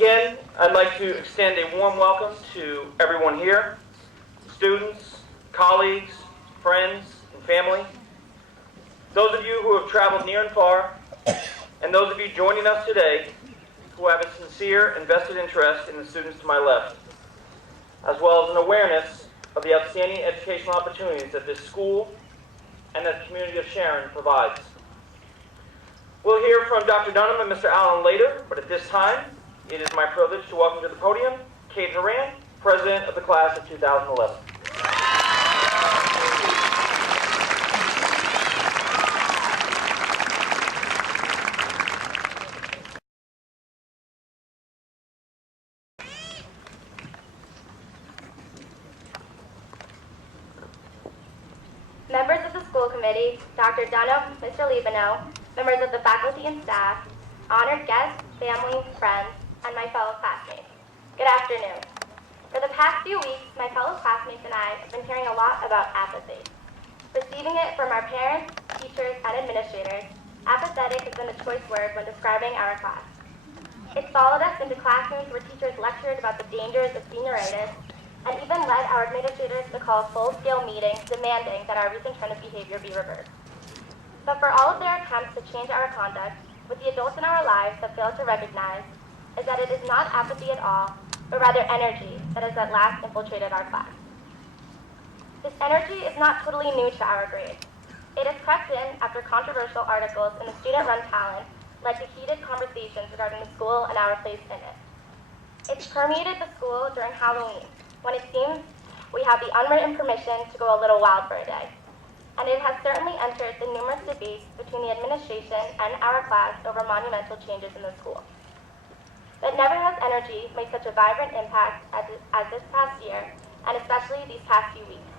again, I'd like to extend a warm welcome to everyone here, students, colleagues, friends, and family, those of you who have traveled near and far, and those of you joining us today who have a sincere and vested interest in the students to my left, as well as an awareness of the outstanding educational opportunities that this school and the community of Sharon provides. We'll hear from Dr. Dunham and Mr. Allen later, but at this time, it is my privilege to welcome to the podium Cate Horan, President of the Class of 2011. Members of the school committee, Dr. Dunham, Mr. Libano, members of the faculty and staff, honored guests, family, friends, and my fellow classmates. Good afternoon. For the past few weeks, my fellow classmates and I have been hearing a lot about apathy. Receiving it from our parents, teachers, and administrators, apathetic has been a choice word when describing our class. It followed us into classrooms where teachers lectured about the dangers of senioritis, and even led our administrators to call a full-scale meeting demanding that our recent trend of behavior be reversed. But for all of their attempts to change our conduct, what the adults in our lives have failed to recognize is that it is not apathy at all, but rather energy that has at last infiltrated our class. This energy is not totally new to our grade. It has crept in after controversial articles in the student-run Talent led to heated conversations regarding the school and our place in it. It's permeated the school during Halloween, when it seems we have the unwritten permission to go a little wild for a day. And it has certainly entered the numerous debates between the administration and our class over monumental changes in the school. But never has energy made such a vibrant impact as this past year, and especially these past few weeks.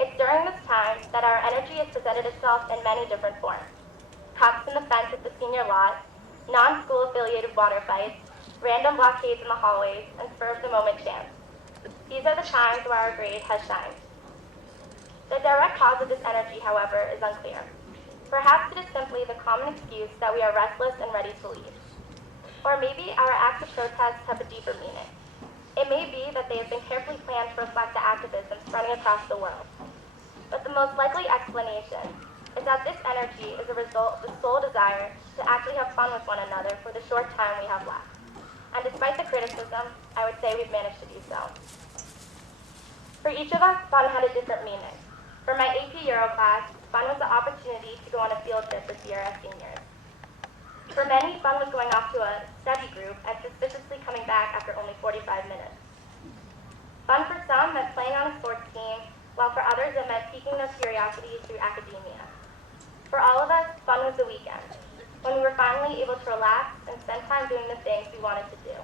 It's during this time that our energy has presented itself in many different forms. Cuts in the fence at the senior lot, non-school affiliated water fights, random blockades in the hallways, and spur-of-the-moment chants. These are the times where our grade has shined. The direct cause of this energy, however, is unclear. Perhaps it is simply the common excuse that we are restless and ready to leave. Or maybe our acts of protest have a deeper meaning. It may be that they have been carefully planned to reflect the activism spreading across the world. But the most likely explanation is that this energy is a result of the sole desire to actually have fun with one another for the short time we have left. And despite the criticism, I would say we've managed to do so. For each of us, fun had a different meaning. For my AP Euro class, fun was the opportunity to go on a field trip this year as seniors. For many, fun was going off to a study group and suspiciously coming back after only 45 minutes. Fun for some meant playing on a sports team, while for others it meant piquing their curiosity through academia. For all of us, fun was the weekend, when we were finally able to relax and spend time doing the things we wanted to do.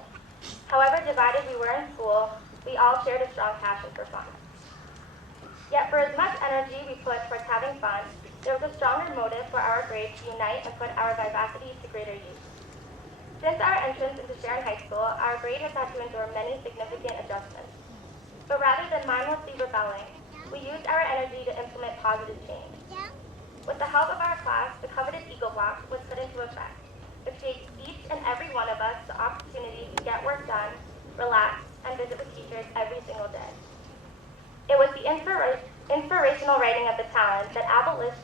However divided we were in school, we all shared a strong passion for fun. Yet for as much energy we put towards having fun, there was a stronger motive for our grade to unite and put our vivacity to greater use. Since our entrance into Sharon High School, our grade has had to endure many significant adjustments. But rather than mindlessly rebelling, we used our energy to implement positive change. With the help of our class, the coveted Eagle Block was put into effect, which gave each and every one of us the opportunity to get work done, relax, and visit with teachers every single day. It was the inspirational writing of the Talent that abolished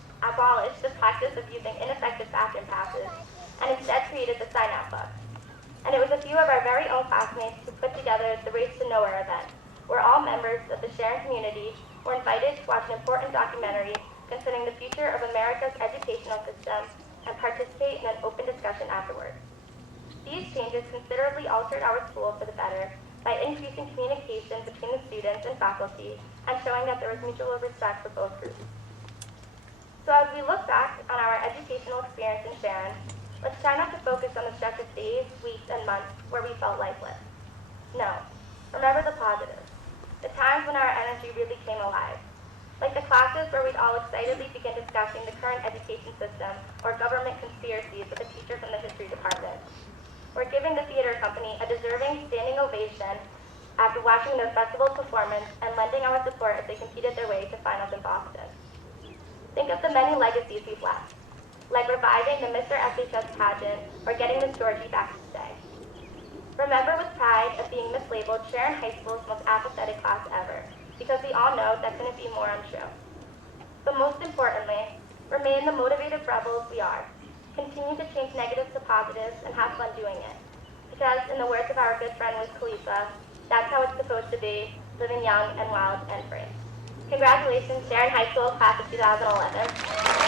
the practice of using ineffective bathroom passes and instead created the sign-out book. And it was a few of our very own classmates who put together the Race to Nowhere event, where all members of the Sharon community were invited to watch an important documentary concerning the future of America's educational system and participate in an open discussion afterwards. These changes considerably altered our school for the better by increasing communication between the students and faculty and showing that there was mutual respect for both groups. So as we look back on our educational experience in Sharon, let's try not to focus on the stretch of days, weeks, and months where we felt lifeless. No, remember the positives, the times when our energy really came alive, like the classes where we'd all excitedly begin discussing the current education system or government conspiracies with a teacher from the history department, or giving the theater company a deserving standing ovation after watching their festival performance and lending our support as they competed their way to finals in Boston. Think of the many legacies we've left, like reviving the Mr. SHS pageant or getting Miss Georgie back to stay. Remember pride of being mislabeled Sharon High School's most apathetic class ever, because we all know that couldn't be more untrue. But most importantly, remain the motivated rebels we are. Continue to change negatives to positives and have fun doing it. Because, in the words of our good friend Wiz Khalifa, that's how it's supposed to be, living young and wild and free. Congratulations, Sharon High School, class of 2011.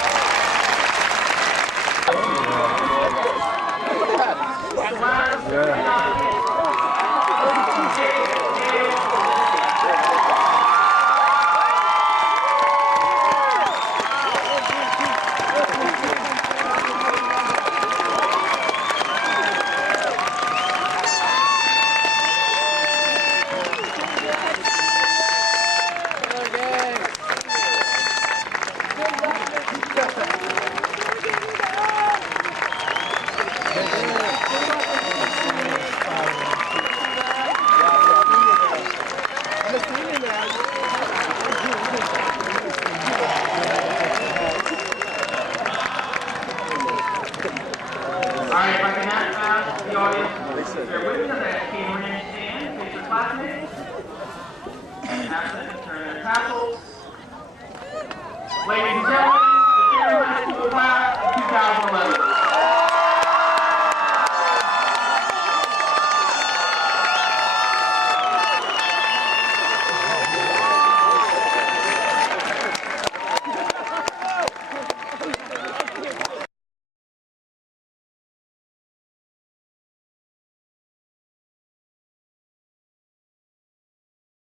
Alright, if I can ask the audience to bear with me as I Cate Horan Sharon, face your classmates. Absent, turn their tassels. Ladies and gentlemen, the Sharon High School class of 2011.